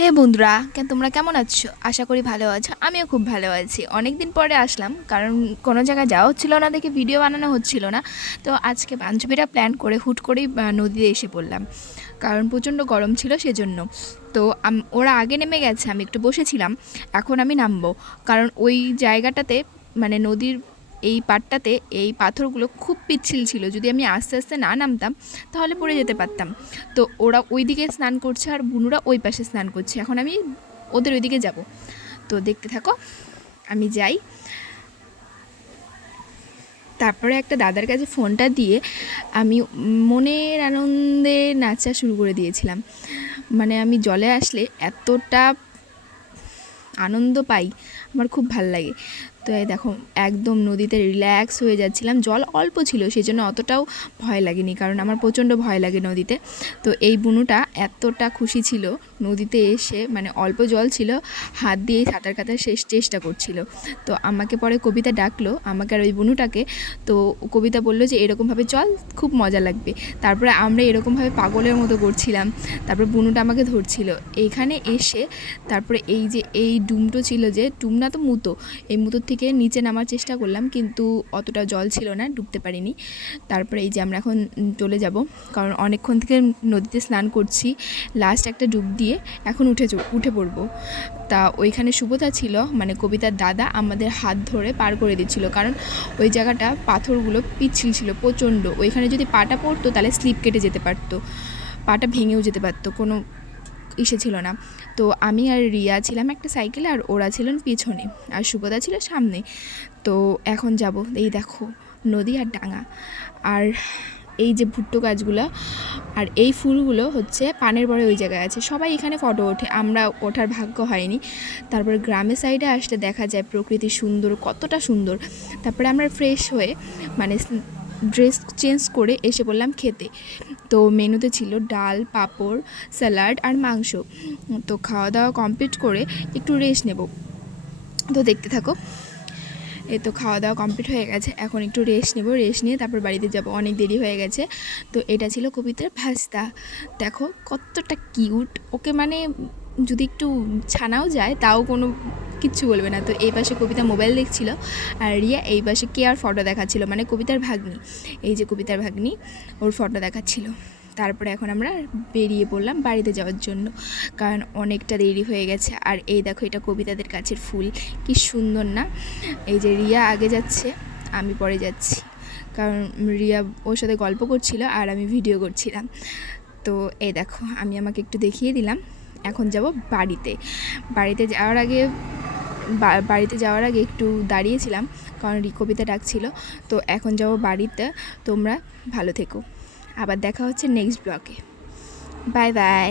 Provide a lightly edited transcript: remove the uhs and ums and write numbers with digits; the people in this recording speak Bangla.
হে বন্ধুরা, তোমরা কেমন আছো? আশা করি ভালো আছো। আমিও খুব ভালো আছি। অনেক দিন পরে আসলাম, কারণ কোনো জায়গায় যাওয়া হচ্ছিল না দেখে ভিডিও বানানো হচ্ছিল না। তো আজকে বান্ধবীরা প্ল্যান করে হুট করেই নদীতে এসে পড়লাম, কারণ প্রচণ্ড গরম ছিল সেজন্য। তো ওরা আগে নেমে গেছে, আমি একটু বসেছিলাম। এখন আমি নামবো, কারণ ওই জায়গাটাতে মানে নদীর এই পাড়টাতে এই পাথরগুলো খুব পিচ্ছিল ছিল। যদি আমি আস্তে আস্তে না নামতাম তাহলে পড়ে যেতে পারতাম। তো ওরা ওই দিকে স্নান করছে আর বুনুরা ওই পাশে স্নান করছে। এখন আমি ওদের ওই দিকে যাব, তো দেখতে থাকো। আমি যাই, তারপরে একটা দাদার কাছে ফোনটা দিয়ে আমি মনের আনন্দে নাচা শুরু করে দিয়েছিলাম। মানে আমি জলে আসলে এতটা আনন্দ পাই, আমার খুব ভাল লাগে। তো এই দেখো, একদম নদীতে রিল্যাক্স হয়ে যাচ্ছিলাম। জল অল্প ছিল, সেই জন্য অতটাও ভয় লাগেনি, কারণ আমার প্রচণ্ড ভয় লাগে নদীতে। তো এই বুনুটা এতটা খুশি ছিল নদীতে এসে, মানে অল্প জল ছিল, হাত দিয়ে সাঁতার কাটার শেষ চেষ্টা করছিল। তো আমাকে পরে কবিতা ডাকলো, আমাকে আর ওই বুনুটাকে। তো কবিতা বললো যে এরকমভাবে চল, খুব মজা লাগবে। তারপরে আমরা এরকমভাবে পাগলের মতো করছিলাম। তারপরে বুনুটা আমাকে ধরছিল। এইখানে এসে তারপরে এই যে এই ডুমটো ছিল, যে ডুম না তো মুতো, এই মুতোর থেকে নিচে নামার চেষ্টা করলাম, কিন্তু অতটা জল ছিল না, ডুবতে পারিনি। তারপরে এই যে আমরা এখন চলে যাব, কারণ অনেকক্ষণ থেকে নদীতে স্নান করছি। লাস্ট একটা ডুব দিয়ে এখন উঠে পড়বো। তা ওইখানে সুবোধা ছিল, মানে কবিতার দাদা, আমাদের হাত ধরে পার করে দিচ্ছিল, কারণ ওই জায়গাটা পাথরগুলো পিচ্ছিল ছিল প্রচণ্ড। ওইখানে যদি পাটা পড়তো তাহলে স্লিপ কেটে যেতে পারতো, পাটা ভেঙেও যেতে পারতো, কোনো ইসে ছিল না। তো আমি আর রিয়া ছিলাম একটা সাইকেলে, আর ওরা ছিলেন পিছনে, আর সুবোধা ছিল সামনে। তো এখন যাব, এই দেখো নদী আর ডাঙা, আর এই যে ভুট্টো গাছগুলো আর এই ফুলগুলো হচ্ছে পানের পরে ওই জায়গায় আছে। সবাই এখানে ফটো ওঠে, আমরা ওঠার ভাগ্য হয়নি। তারপর গ্রামের সাইডে আসলে দেখা যায় প্রকৃতি সুন্দর, কতটা সুন্দর। তারপরে আমরা ফ্রেশ হয়ে মানে ড্রেস চেঞ্জ করে এসে বললাম খেতে। তো মেনুতে ছিল ডাল, পাঁপড়, স্যালাড আর মাংস। তো খাওয়া দাওয়া কমপ্লিট করে একটু রেস্ট নেব, তো দেখতে থাকো। এই তো খাওয়া দাওয়া কমপ্লিট হয়ে গেছে, এখন একটু রেস্ট নেব, রেস্ট নিয়ে তারপর বাড়িতে যাব, অনেক দেরি হয়ে গেছে। তো এটা ছিল কবিতার ভাস্তা। দেখো কতটা কিউট, ওকে মানে যদি একটু ছানাও যায় তাও কোনো কিচ্ছু বলবে না। তো এই পাশে কবিতা মোবাইল দেখছিল, আর রিয়া এই পাশে কেয়ার ফটো দেখাচ্ছিল, মানে কবিতার ভাগ্নি। এই যে কবিতার ভাগ্নি, ওর ফটো দেখাচ্ছিল। তারপরে এখন আমরা বেরিয়ে পড়লাম বাড়িতে যাওয়ার জন্য, কারণ অনেকটা দেরি হয়ে গেছে। আর এই দেখো, এটা কবিতাদের গাছের ফুল, কি সুন্দর না? এই যে রিয়া আগে যাচ্ছে, আমি পরে যাচ্ছি, কারণ রিয়া ওর সাথে গল্প করছিল আর আমি ভিডিও করছিলাম। তো এই দেখো, আমি আমাকে একটু দেখিয়ে দিলাম। এখন যাব বাড়িতে। বাড়িতে যাওয়ার আগে একটু দাঁড়িয়েছিলাম, কারণ কবিতা ডাকছিল। তো এখন যাব বাড়িতে। তোমরা ভালো থেকো, আবার দেখা হচ্ছে নেক্সট ব্লগে। Bye bye.